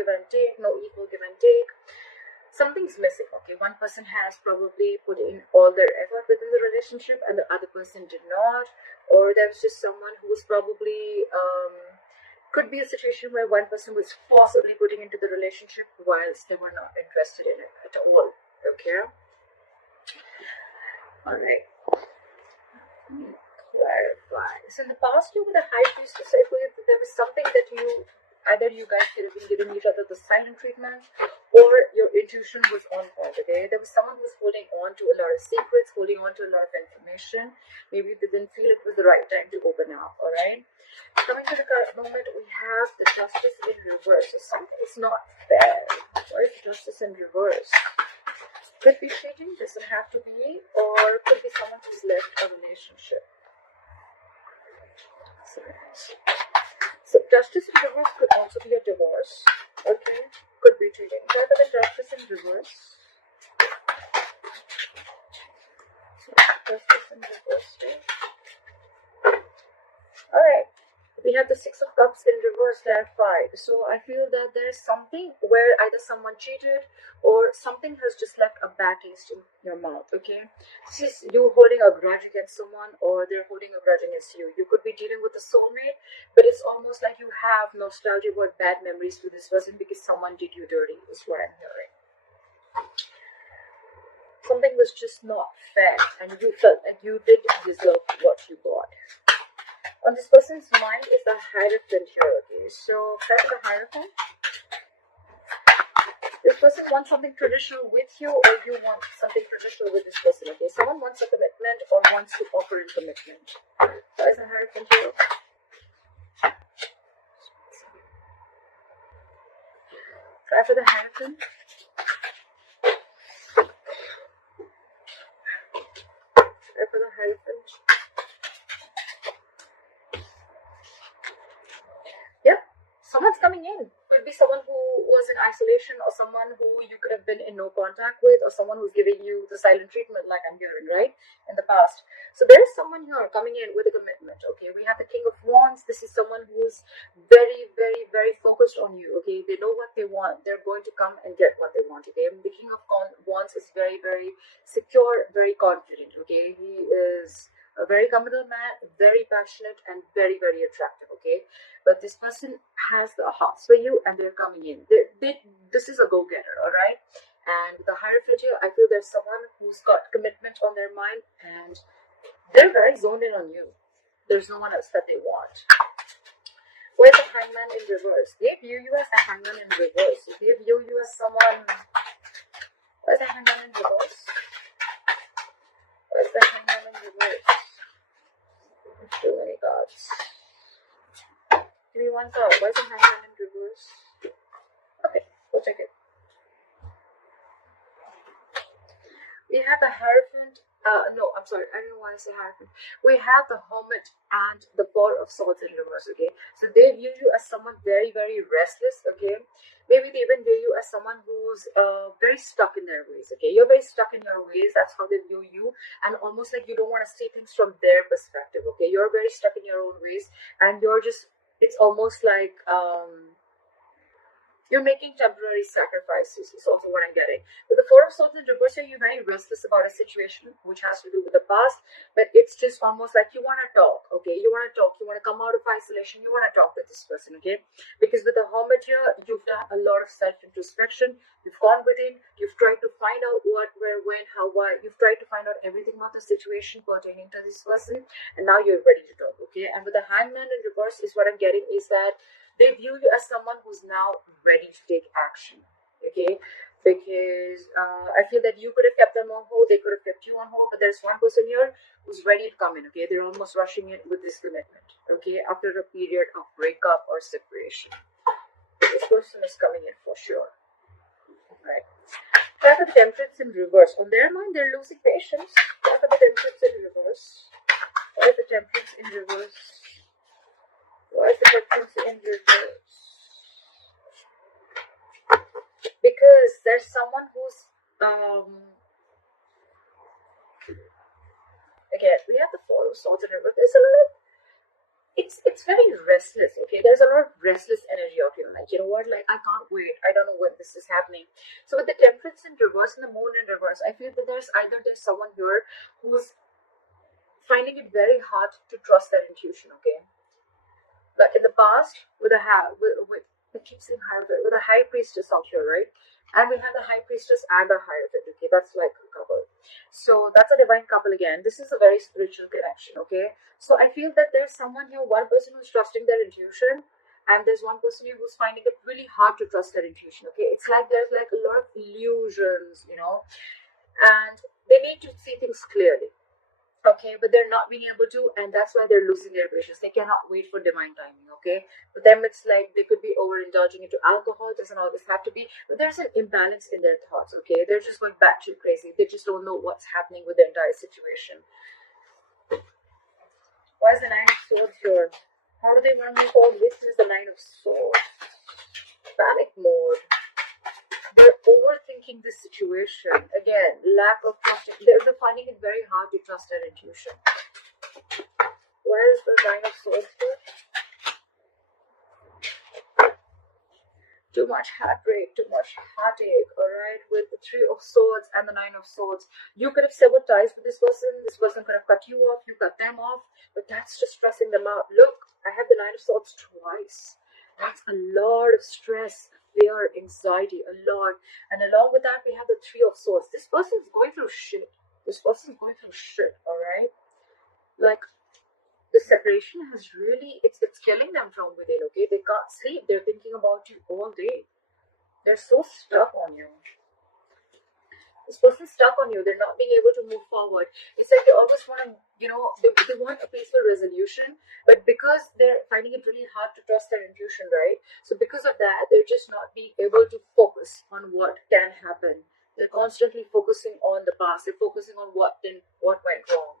give and take, no equal give and take. Something's missing, okay? One person has probably put in all their effort within the relationship and the other person did not, or there was just someone who was probably could be a situation where one person was forcibly putting into the relationship whilst they were not interested in it at all, okay? All right. Clarify. So in the past, you with a high priestess, I believe that there was something that either you guys could have been giving each other the silent treatment, or your intuition was on point, okay? There was someone who was holding on to a lot of secrets, holding on to a lot of information. Maybe they didn't feel it was the right time to open up, all right? Coming to the current moment, we have the Justice in reverse. So something's not fair. What is Justice in reverse? Could be cheating, doesn't have to be, or could be someone who's left a relationship. So Justice in reverse could also be a divorce, okay? Could be cheating. Try for the Justice in reverse. So Justice in reverse here. Alright. We have the Six of Cups in reverse, clarified. So I feel that there's something where either someone cheated or something has just left a bad taste in your mouth, okay? This is you holding a grudge against someone or they're holding a grudge against you. You could be dealing with a soulmate, but it's almost like you have nostalgia about bad memories with this person because someone did you dirty, is what I'm hearing. Something was just not fair and you felt like you did deserve what you got. On this person's mind is the Hierophant here, okay? So, try the Hierophant. This person wants something traditional with you, or you want something traditional with this person, okay? Someone wants a commitment or wants to offer a commitment. So, is the Hierophant here? Try for the Hierophant. Try for the Hierophant. Someone's coming in. Could be someone who was in isolation or someone who you could have been in no contact with or someone who's giving you the silent treatment like I'm hearing, right? In the past. So there's someone here coming in with a commitment, okay? We have the King of Wands. This is someone who's very, very, very focused on you, okay? They know what they want. They're going to come and get what they want, okay? The King of Wands is very, very secure, very confident, okay? He is a very committed man, very passionate and very, very attractive, okay? But this person has the hearts for you and they're coming in. This is a go-getter, all right? And the Hierophant here, I feel there's someone who's got commitment on their mind and they're very zoned in on you. There's no one else that they want. Where's the Hangman in reverse? They view you as the Hangman in reverse. They view you as someone... Where's the Hangman in reverse? Where's the Hangman in reverse? Too many cards. Give me one card. Why is the Hangman in reverse? Okay, we'll check it. We have the Hierophant. No, I'm sorry. I don't know why I say Hierophant. We have the Hermit and the Four of Swords in reverse, okay? So they view you as someone very, very restless, okay? Maybe they even view you as someone who's very stuck in their ways, okay? You're very stuck in your ways. That's how they view you. And almost like you don't want to see things from their perspective, okay? You're very stuck in your own ways. And you're just... It's almost like you're making temporary sacrifices is also what I'm getting. With the Four of Swords in reverse, you're very restless about a situation which has to do with the past, but it's just almost like you want to talk, okay? You want to talk, you want to come out of isolation, you want to talk with this person, okay? Because with the Hermit here, you've done a lot of self-introspection, you've gone within, you've tried to find out what, where, when, how, why, you've tried to find out everything about the situation pertaining to this person, and now you're ready to talk, okay? And with the Hangman in reverse is what I'm getting is that they view you as someone who's now ready to take action, okay? Because I feel that you could have kept them on hold, they could have kept you on hold, but there's one person here who's ready to come in, okay? They're almost rushing in with this commitment, okay? After a period of breakup or separation. This person is coming in for sure, right? Try for the Temperance in reverse. On their mind, they're losing patience. Try for the Temperance in reverse. Try the Temperance in reverse. Why is the Temperance in reverse? Because there's someone who's again, we have the Four of Swords in reverse. There's a little it's very restless. Okay, there's a lot of restless energy out here. Like, you know what? Like, I can't wait. I don't know when this is happening. So with the Temperance in reverse and the Moon in reverse, I feel that there's someone here who's finding it very hard to trust their intuition. Okay, like in the past with with I keep saying Hierophant, with a High Priestess out here, right? And we have the High Priestess and the Hierophant. Okay, that's like a couple. So that's a divine couple again. This is a very spiritual connection. Okay, so I feel that there's someone here, one person who's trusting their intuition, and there's one person here who's finding it really hard to trust their intuition. Okay, it's like there's like a lot of illusions, you know, and they need to see things clearly. Okay, but they're not being able to, and that's why they're losing their patience. They cannot wait for divine timing. Okay, for them it's like they could be overindulging into alcohol. It doesn't always have to be, but there's an imbalance in their thoughts. Okay, they're just going batshit crazy. They just don't know what's happening with the entire situation. Why is the Nine of Swords here? How do they want to move forward? This is the Nine of Swords. Panic mode. They're overthinking this situation. Again, lack of trust. They're finding it very hard to trust their intuition. Where is the Nine of Swords here? Too much heartbreak, too much heartache, alright? With the Three of Swords and the Nine of Swords. You could have severed ties with this person could have cut you off, you cut them off, but that's just stressing them out. Look, I have the Nine of Swords twice. That's a lot of stress, fear, anxiety, a lot. And along with that, we have the Three of Swords. This person is going through shit. Alright? Like, the separation has really, it's killing them from within. Okay, they can't sleep. They're thinking about you all day. They're so stuck on you. This person's stuck on you. They're not being able to move forward. It's like they always want to, you know, they want a peaceful resolution, but because they're finding it really hard to trust their intuition, right? So because of that, they're just not being able to focus on what can happen. They're constantly focusing on the past. They're focusing on what went wrong.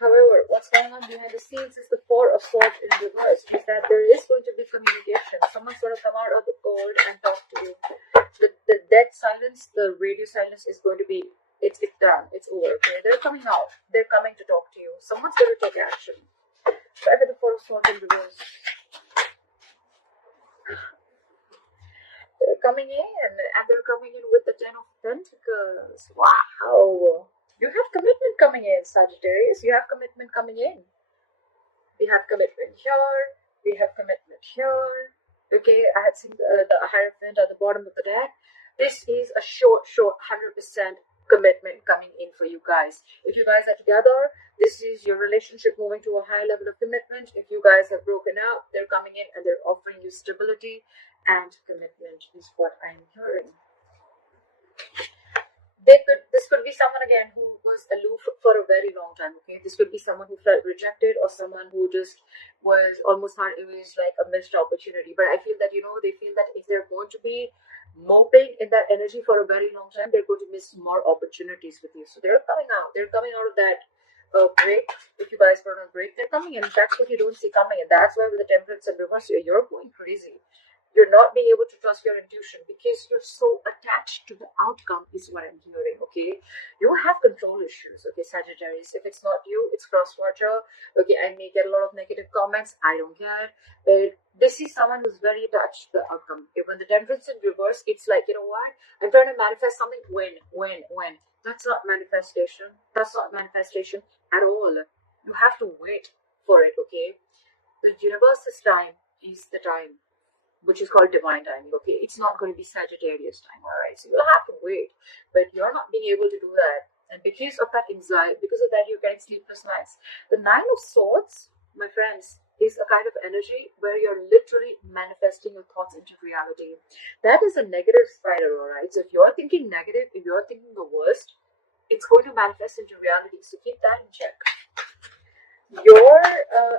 However, what's going on behind the scenes is the Four of Swords in reverse. Is that there is going to be communication. Someone's going to come out of the cold and talk to you. The dead silence, the radio silence is going to be, it's done. It's over. Okay? They're coming out. They're coming to talk to you. Someone's going to take action. Try with the Four of Swords in reverse. They're coming in, and they're coming in with the Ten of Pentacles. Wow. You have commitment coming in, Sagittarius. You have commitment coming in. We have commitment here. We have commitment here. Okay, I had seen the Hierophant at the bottom of the deck. This is a short 100% commitment coming in for you guys. If you guys are together, this is your relationship moving to a high level of commitment. If you guys have broken up, they're coming in and they're offering you stability and commitment is what I'm hearing. This could be someone again who was aloof for a very long time. Okay, this could be someone who felt rejected or someone who just was almost not, it was like a missed opportunity. But I feel that, you know, they feel that if they're going to be moping in that energy for a very long time, they're going to miss more opportunities with you. So they're coming out of that break. If you guys were on a break, they're coming in. That's what you don't see coming in. That's why with the Temperance and reverse, you're going crazy. You're not being able to trust your intuition because you're so attached to the outcome is what I'm hearing, okay? You have control issues, okay, Sagittarius. If it's not you, it's cross-watcher. Okay, I may get a lot of negative comments. I don't care. But this is someone who's very attached to the outcome. Okay, when the Temperance in reverse, it's like, you know what? I'm trying to manifest something. When? That's not manifestation. That's not manifestation at all. You have to wait for it, okay? The universe's time is the time, which is called divine timing, okay? It's not going to be Sagittarius time, alright? So you'll have to wait, but you're not being able to do that. And because of that anxiety, because of that, you're getting sleepless nights. The Nine of Swords, my friends, is a kind of energy where you're literally manifesting your thoughts into reality. That is a negative spiral, alright? So if you're thinking negative, if you're thinking the worst, it's going to manifest into reality. So keep that in check. Your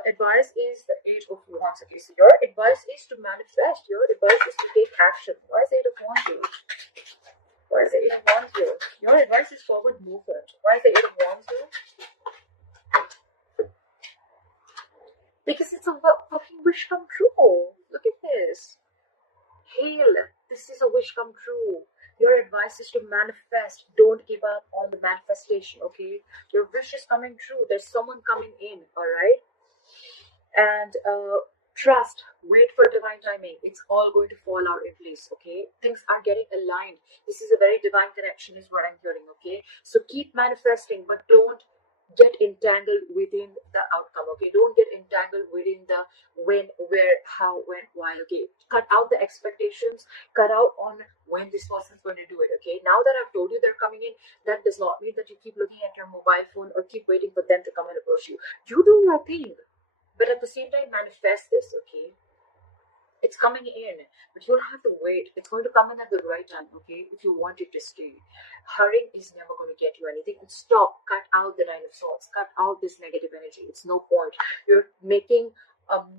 advice is the Eight of Wands. Okay, so your advice is to manifest. Your advice is to take action. Why is the Eight of Wands here? Why is the Eight of Wands here? Your advice is forward movement. Why is the Eight of Wands here? Because it's a fucking wish come true. Look at this. Hail. This is a wish come true. Your advice is to manifest. Don't give up on the manifestation, okay? Your wish is coming true. There's someone coming in, alright? And trust, wait for divine timing. It's all going to fall out in place, okay? Things are getting aligned. This is a very divine connection is what I'm hearing, okay? So keep manifesting, but don't get entangled within the outcome, okay? Don't get entangled within the when, where, how, when, why, okay? Cut out the expectations, cut out on when this person's going to do it, okay? Now that I've told you they're coming in, that does not mean that you keep looking at your mobile phone or keep waiting for them to come and approach you. You do your thing, but at the same time manifest this, okay? It's coming in, but you'll have to wait. It's going to come in at the right time, okay? If you want it to stay. Hurrying is never going to get you anything. And stop, cut out the Nine of Swords, cut out this negative energy. It's no point. You're making what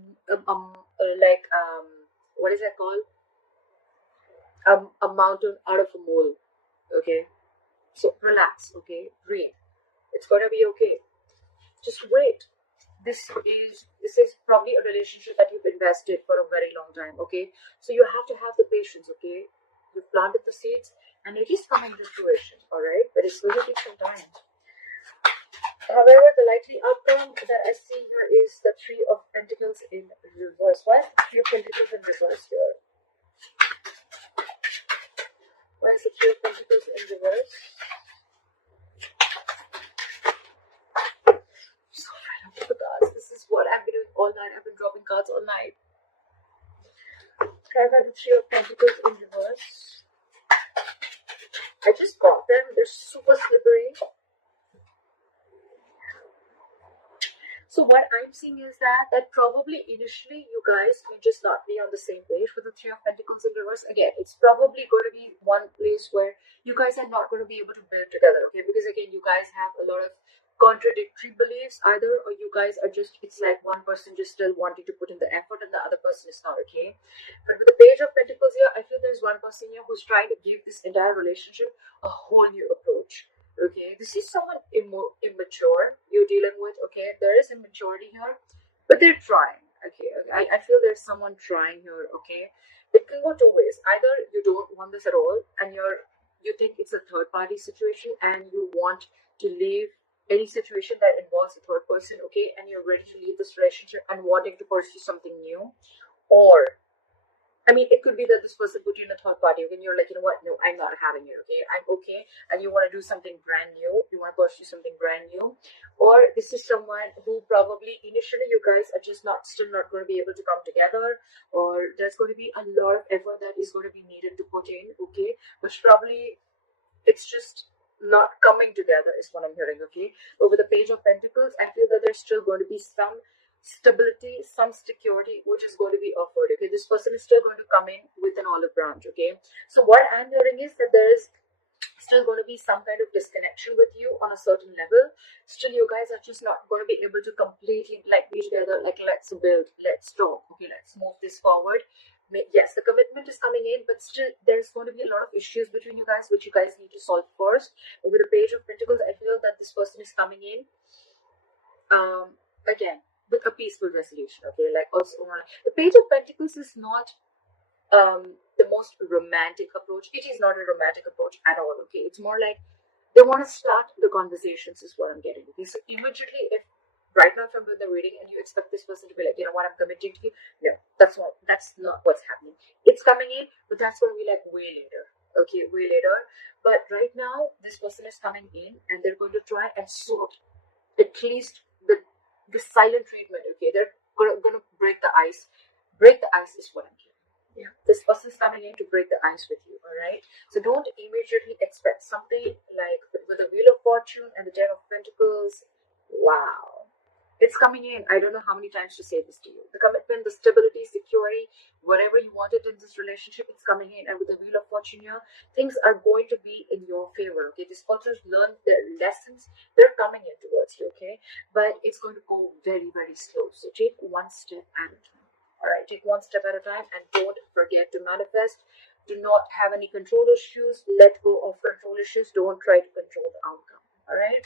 is that called? A mountain out of a mole, okay? So relax, okay? Breathe. It's gonna be okay. Just wait. This is probably a relationship that you've invested for a very long time, okay? So you have to have the patience, okay? You've planted the seeds and it is coming to fruition, all right? But it's going to take some time. However, the likely outcome that I see here is the Three of Pentacles in reverse. Why is the Three of Pentacles in reverse here? Why is the Three of Pentacles in reverse? The cards. This is what I've been doing all night. I've been dropping cards all night. I've had the Three of Pentacles in reverse. I just got them. They're super slippery. So what I'm seeing is that probably initially you guys may just not be on the same page with the Three of Pentacles in reverse. Again, it's probably going to be one place where you guys are not going to be able to build together, okay? Because again, you guys have a lot of contradictory beliefs either, or you guys are just, it's like one person just still wanting to put in the effort and the other person is not, okay? But with the Page of Pentacles here, I feel there's one person here who's trying to give this entire relationship a whole new approach. Okay, this is someone immature you're dealing with, okay? There is immaturity here, but they're trying, okay? I feel there's someone trying here, okay? It can go two ways. Either you don't want this at all and you think it's a third party situation and you want to leave any situation that involves a third person, okay? And you're ready to leave this relationship and wanting to pursue something new. Or I mean, it could be that this person put you in a third party, okay, and you're like, you know what, no, I'm not having it, okay, I'm okay, and you want to do something brand new, you want to pursue something brand new. Or this is someone who probably initially you guys are just still not going to be able to come together, or there's going to be a lot of effort that is going to be needed to put in, okay, which probably it's just not coming together is what I'm hearing, okay. But with the Page of Pentacles, I feel that there's still going to be some stability, some security which is going to be offered, okay. This person is still going to come in with an olive branch, okay. So what I'm hearing is that there is still going to be some kind of disconnection with you on a certain level. Still you guys are just not going to be able to completely like be together, like let's build, let's talk, okay, let's move this forward. Yes, the commitment is coming in, but still there's going to be a lot of issues between you guys which you guys need to solve first. But with the Page of Pentacles, I feel that this person is coming in again with a peaceful resolution, okay. Like also the Page of Pentacles is not the most romantic approach. It is not a romantic approach at all, okay. It's more like they want to start the conversations is what I'm getting, okay. So immediately, if right now from the reading and you expect this person to be like, you know what, I'm committing to you, no, that's not what's happening. It's coming in, but that's going to be like way later, okay, way later. But right now this person is coming in and they're going to try and sort at least the silent treatment, okay. They're gonna break the ice. Break the ice is what I'm hearing. Yeah, this person is coming in to break the ice with you, all right. So don't immediately expect something like with the Wheel of Fortune and the Ten of Pentacles. Wow, it's coming in. I don't know how many times to say this to you. The commitment, the stability, security, whatever you wanted in this relationship, it's coming in. And with the Wheel of Fortune here, things are going to be in your favor, okay. These persons learned their lessons. They're coming in towards you, okay. But it's going to go very, very slow. So take one step at a time. All right, take one step at a time and don't forget to manifest. Do not have any control issues. Let go of control issues. Don't try to control the outcome. All right.